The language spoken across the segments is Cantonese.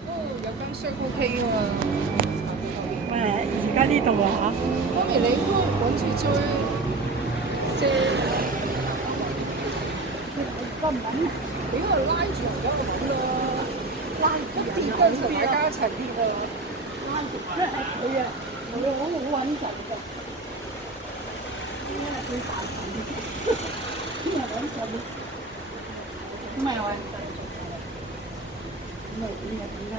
都有間 Circle K 㗎嘛。而家呢度啊媽咪，你都揾住追借，嚇，唔揾俾個拉住人家個揾咯，拉住一跌嗰陣時大家一齊跌啊！拉住佢啊，佢好穩陣㗎，因為佢大陣嘅，邊係穩陣嘅？唔係穩陣，點解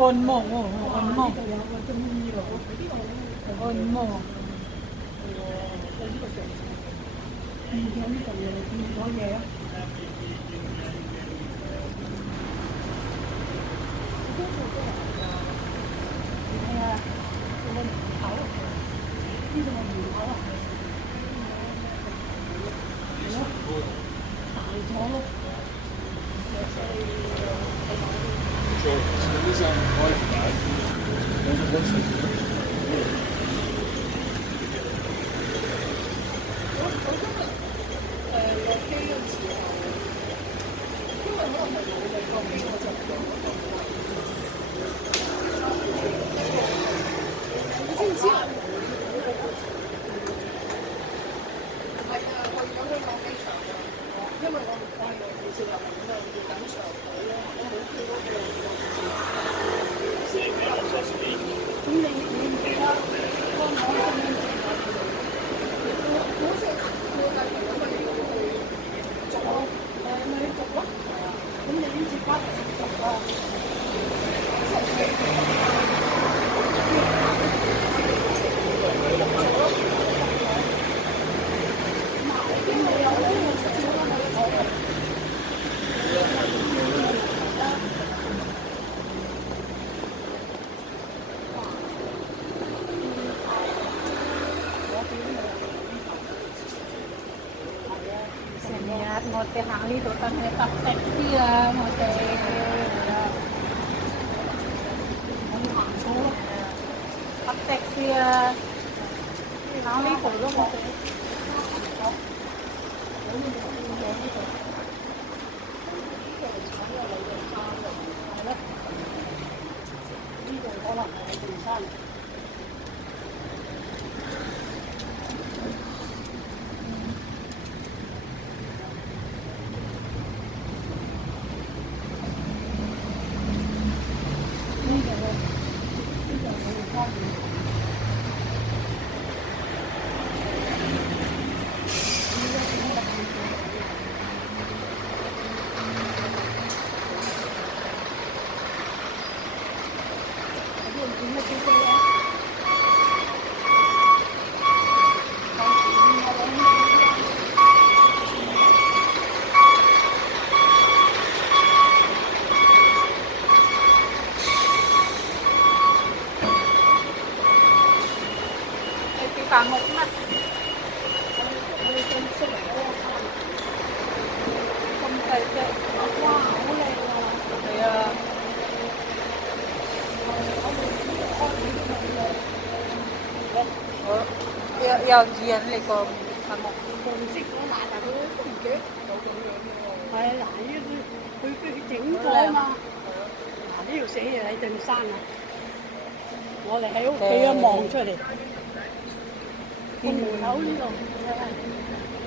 ？ồn mồm ồn mồm ồn mồm có gì á落機嗰陣時候，因為可能係冇人落機，我就你知唔知啊？係啊，我而家香港機場啊，因為我係電視入嚟咁啊，要等場隊咯，我好記得嘅。咁你唔記得香港咁樣做啊？好似我大朋友咪要去續咯，咪要續咯，係啊。咁你呢次翻嚟續啊？我哋行呢度等佢搭的士啊！我哋行錯咯，搭的士啊！行呢度咯，我哋。係咯，呢度可能係地山。飯屋乜？咁細隻，哇！好靚啊！係啊。幼稚園嚟個飯屋。紅色嗰嗱，但佢都唔記得有咁樣嘅喎。係嗱，佢整過啊嘛。嗱，呢度寫住喺正山啊！我哋喺屋企一望出嚟。個門口呢度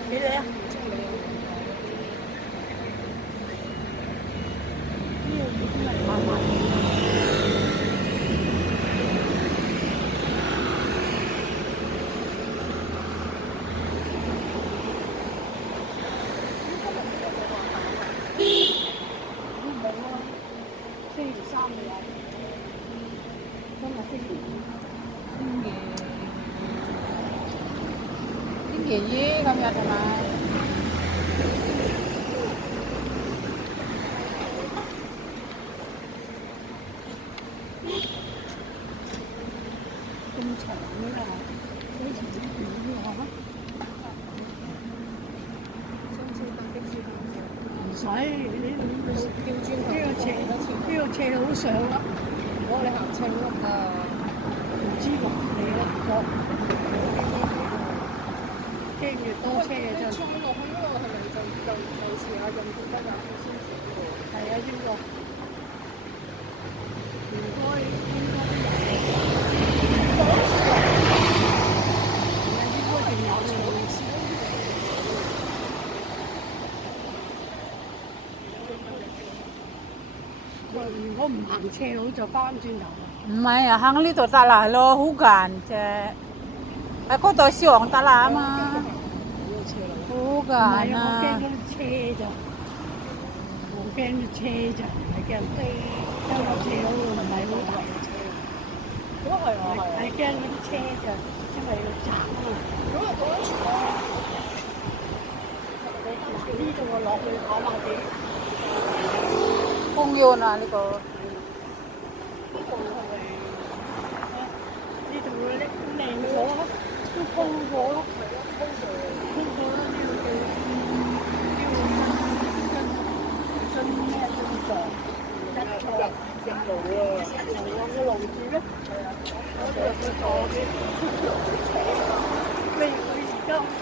幾靚啊！呢度已經係慢慢嘅。冇啊，星期三嘅啦，今日星期五。星期二咁日係嘛？咁長嘅啦，幾長嘅係嘛？唔使，呢個斜好上啦。我哋行斜咯。唔知喎，嚟啦，驚越多車就衝落去咯，係咪就試下任佢得啊？如果唔行斜路就翻轉頭啦。唔係啊，行呢度得啦咯，好近啫。喺嗰度小黃得啦啊嘛，好唔係近啊，我驚啊！嗰啲車咋，我驚啲車咋，唔係驚因為斜路唔係好大嘅車，咁啊係啊係啊，係驚嗰啲車咋，因為要窄啊嘛。咁啊講得全啊！呢度我落去跑馬地，公園啊呢個，呢度係呢度靚咗咯，都鋪咗咯，鋪咗啦呢度叫真咩真座，一座一路啊，個路字咧，我哋個座嘅，佢而家好似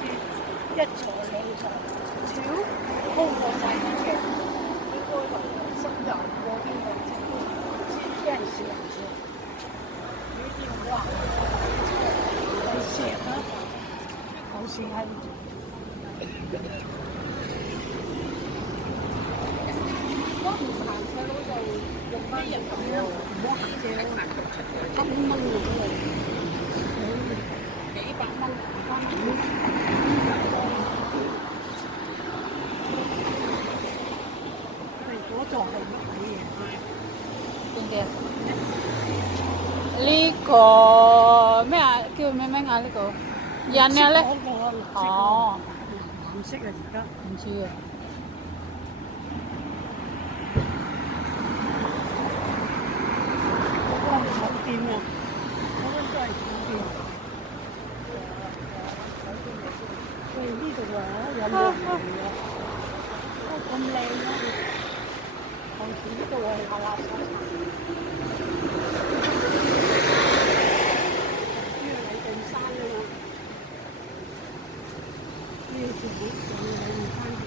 一座兩座，少鋪咗晒啲嘅，應該係深入過啲位置，啲人少人少，呢啲好啊，係石啊，好似係。如果唔行斜路就用翻人咁樣，唔好行斜路，黑掹掹嘅嗰度，幾百蚊翻嚟。嗰座係乜嘢？邊啲啊？呢個咩啊？叫咩名啊？呢個人啊咧？嗰個哦，藍色啊，而家唔知啊。嗰個係酒店啊，嗰個都係酒店。喂，呢度啊，有冇人嚟啊？都咁靚啊！好似呢度係下垃圾場。呢個禮頓山啊嘛，呢條路上禮頓山嘅。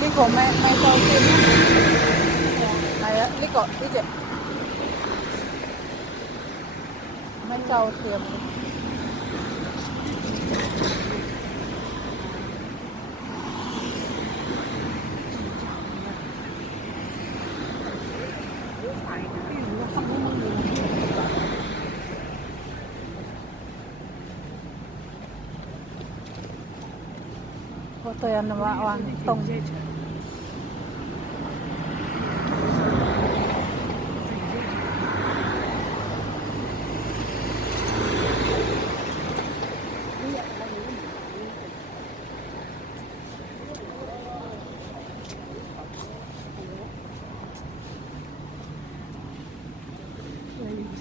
呢個咩酒店啊？係啊，呢個呢隻咩酒店？嗰對人話凍。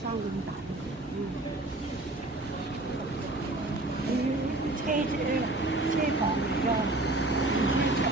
生咁大，車房嚟㗎，車場。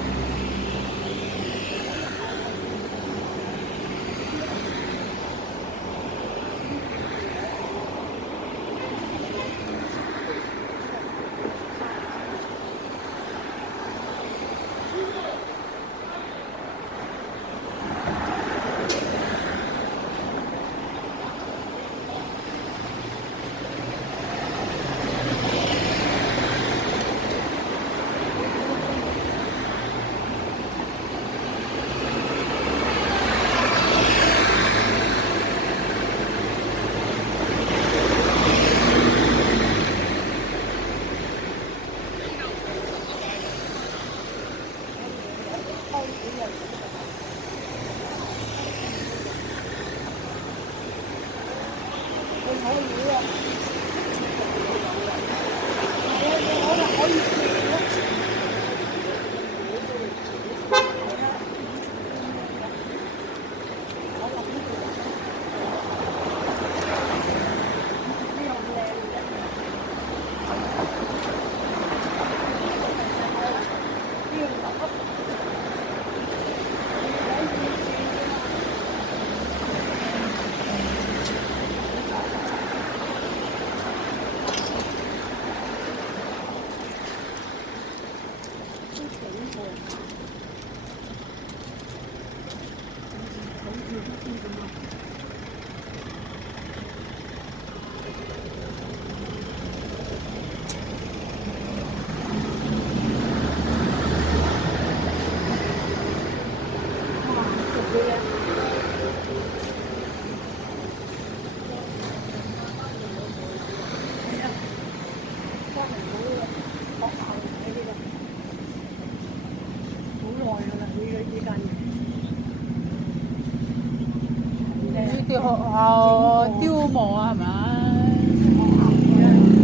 啲學校雕模啊，係咪？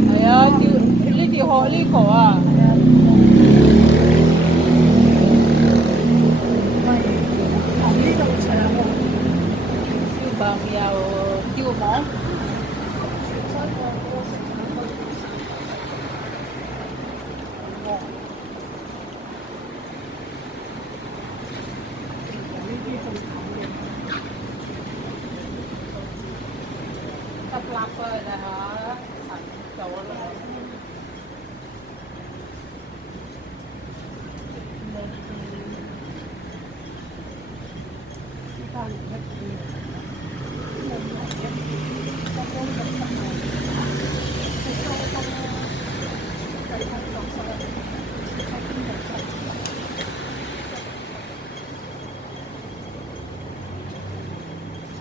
係啊，雕呢啲學呢個啊。喺呢度上喎。小朋友雕模。執笠啊！你嚇，陳做啦。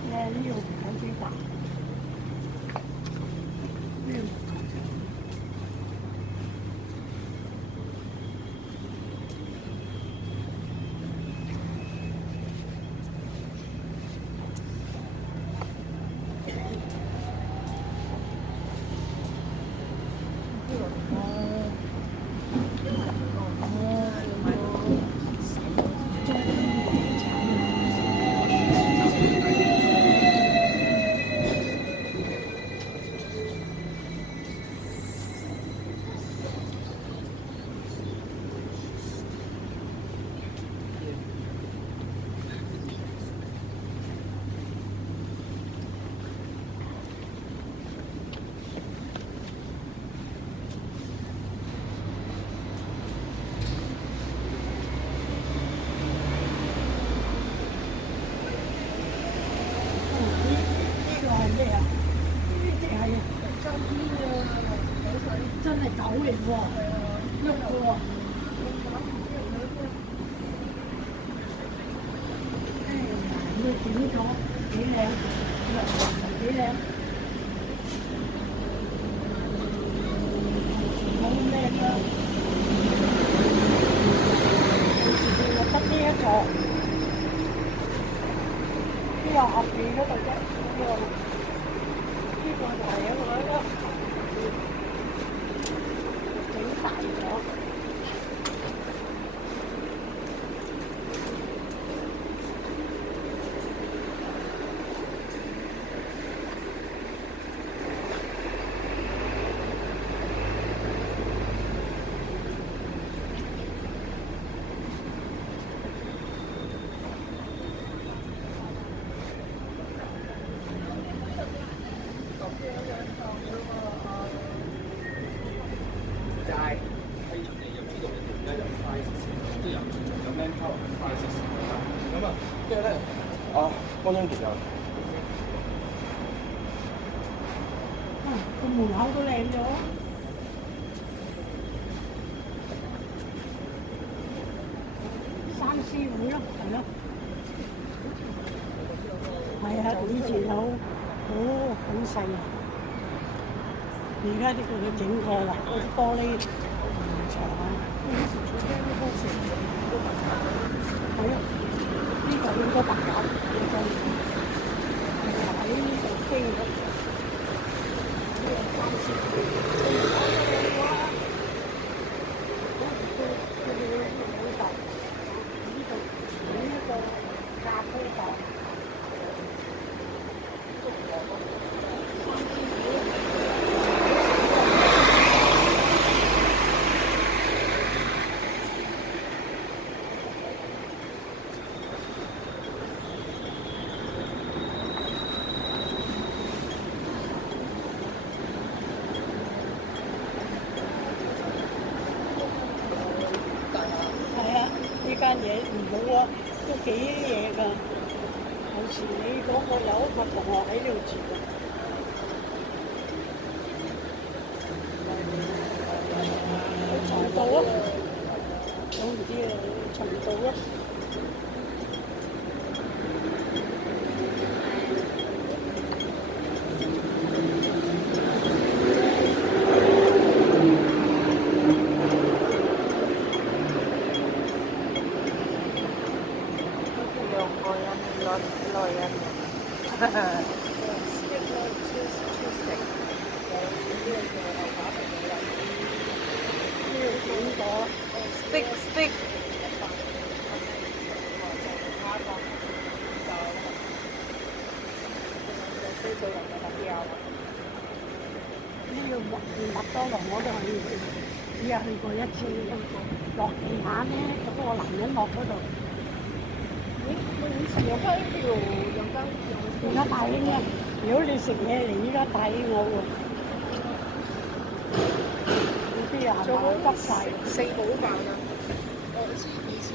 呢度唔好幾大。真係狗嚟喎，喐喎。佢剪咗幾靚，幾靚，好靚啊！我得呢一個，呢個後邊嗰度啫，呢個就係一個整大咗。齋批人哋又知道你而家有 crisis， 即係有 mental crisis 咁啊，跟住咧江中傑又個門口都靚咗，三師會咯，係咯，係啊，以前好細啊，而家呢個佢整過啦，嗰啲玻璃牆啊，係咯，呢個應該白鴿，喺呢度飛咗。呢間嘢唔好啊，都幾嘢㗎。有時你講我有一個同學喺呢度住㗎，喺重道啊，我唔知啊，重道啊。stick stick 呢個麥當勞我都去，只係去過一次。落地下咧，嗰個男人落嗰度。我以前有開條有間而家大興啊！如果你食嘢嚟，依家大興我喎。嗰啲啊，做係咪執晒？四寶飯啊！我知以前。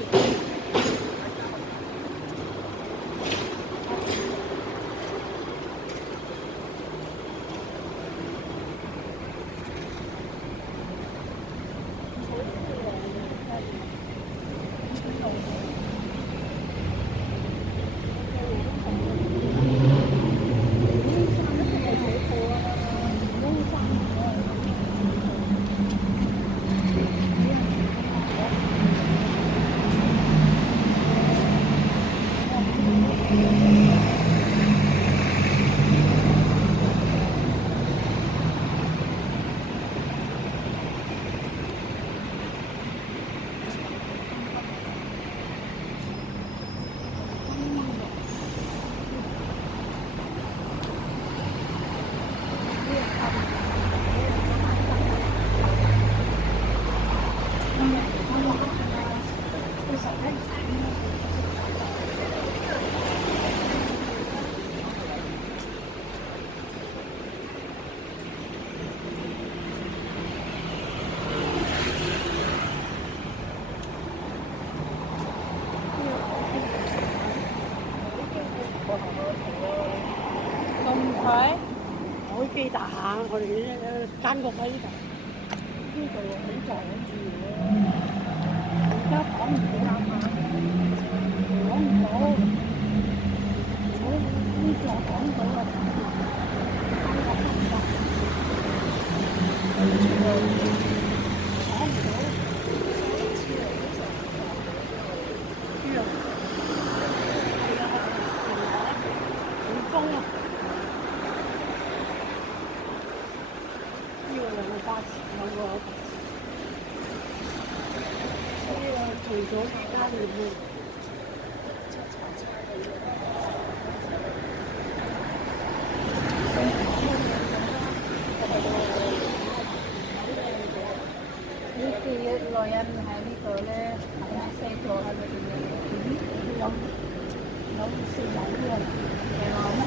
咁快？海基大廈，我哋間屋喺呢度。呢度好在好住嘅。而家講唔到，講唔到，我呢座講到啦。講唔到。呢度係啊，好風啊！呢個兩個巴士，兩個巴士。呢個除咗其他地方。呢啲女人喺呢度咧，係咪細個喺裏邊嘅？有四樓喎，係嘛？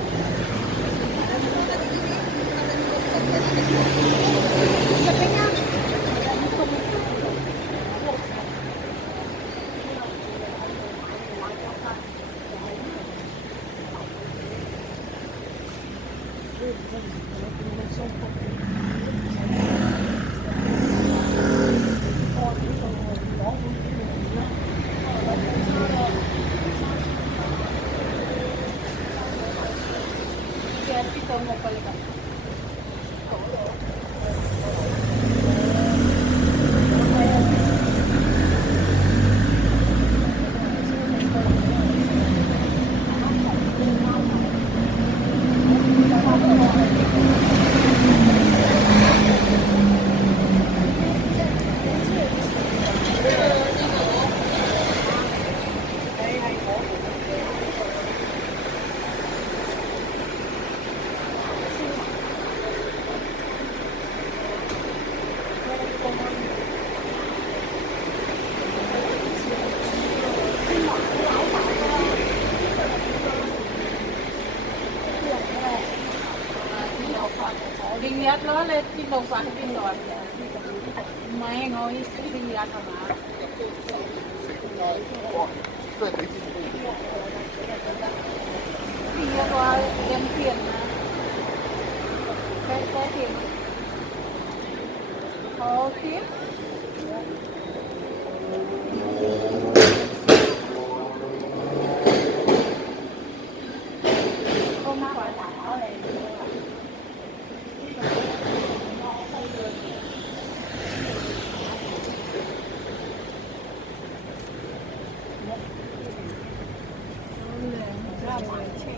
嘅邊度冇佢㗎？Đi Nhật nó lên trên đầu phải bên đòn mấy ngồi đi Nhật hả má? đi qua đem tiền mà cái tiền khó khiếp cô má gọi đảo này ra ngoài chơi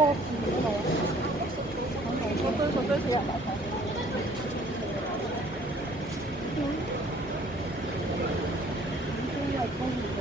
波士嗰度，嗰堆嘢埋晒。都係公園嘅。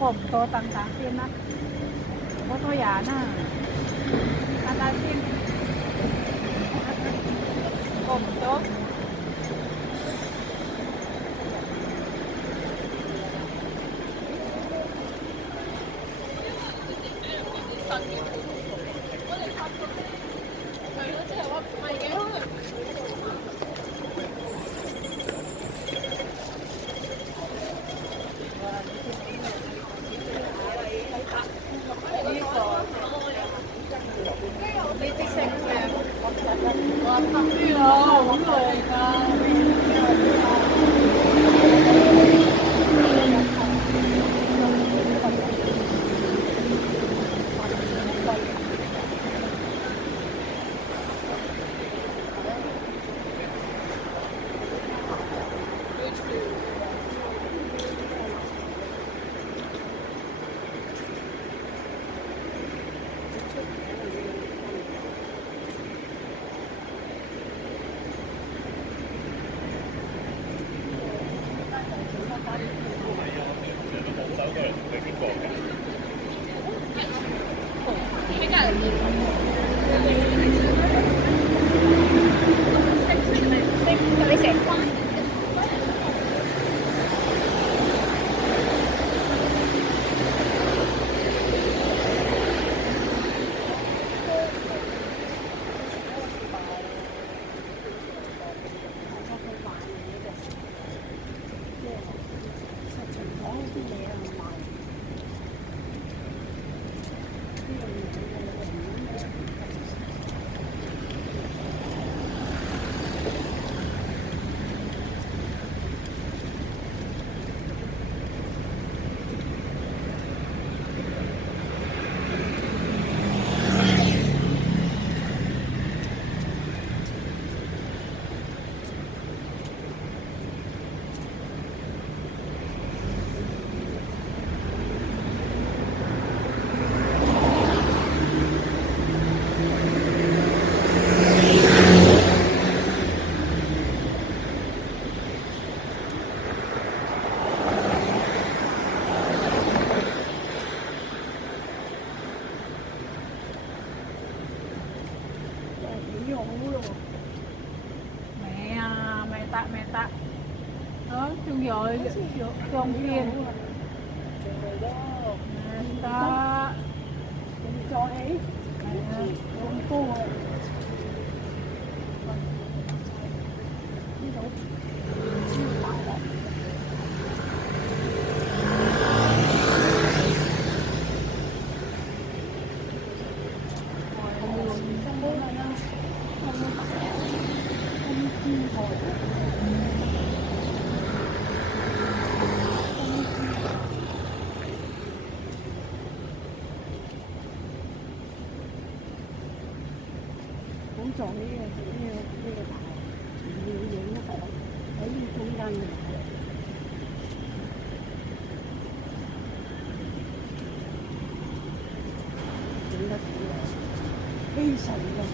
ผมตัวต่างๆที่นัดเพราะตัวอย่างน่ะอะไรที่ผมตัวmẹ tạ đó chung rồi trong viên ta cho ấy không cô cũng chọn cái bài nhiều những nó ở trung tâm này chuyện đó hy sinh luôn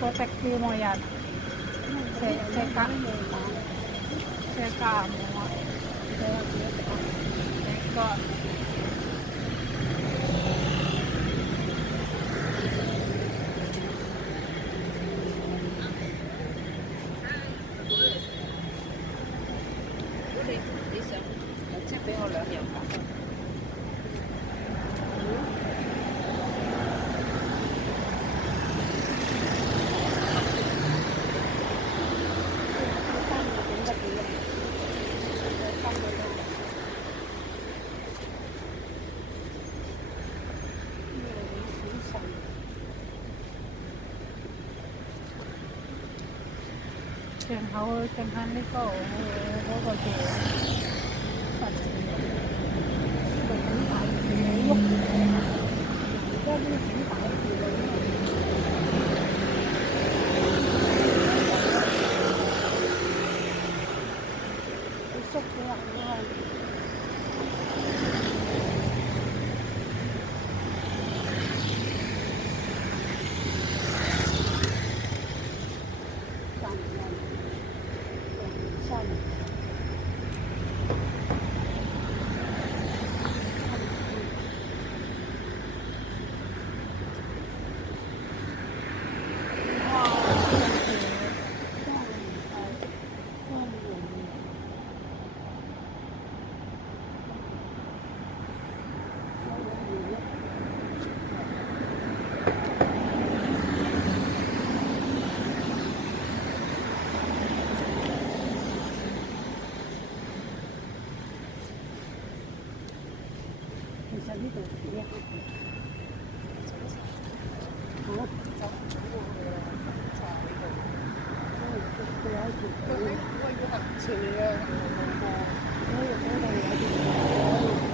個的標冇人，車架冇啊，呢個。你想即係俾我2樣揀。trường hậu trường hành đi có gì Phật rồi cũng tại thì lúc có đi cũng tại thì cái xúc của bạn luôn其實呢度幾好。好，佢有一條橋，我要行斜啊，嗰度有條橋。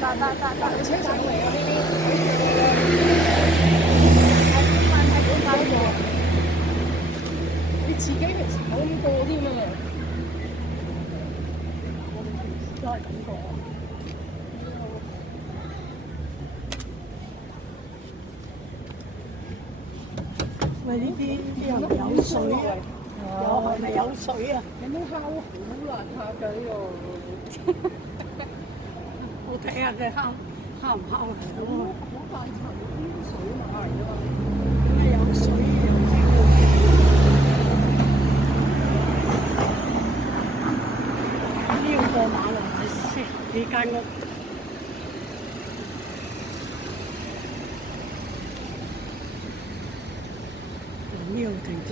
打車上嚟啊！呢啲你自己平時冇咁過添啊！我哋平時都係咁過。喂，呢啲又有水啊！有係咪有水啊？有冇烤好難烤㗎呢個？我睇下佢烤唔烤嚟咯。好大層啲水馬嚟㗎嘛，咁啊有水有呢個過馬路係幾間屋。呢度停車。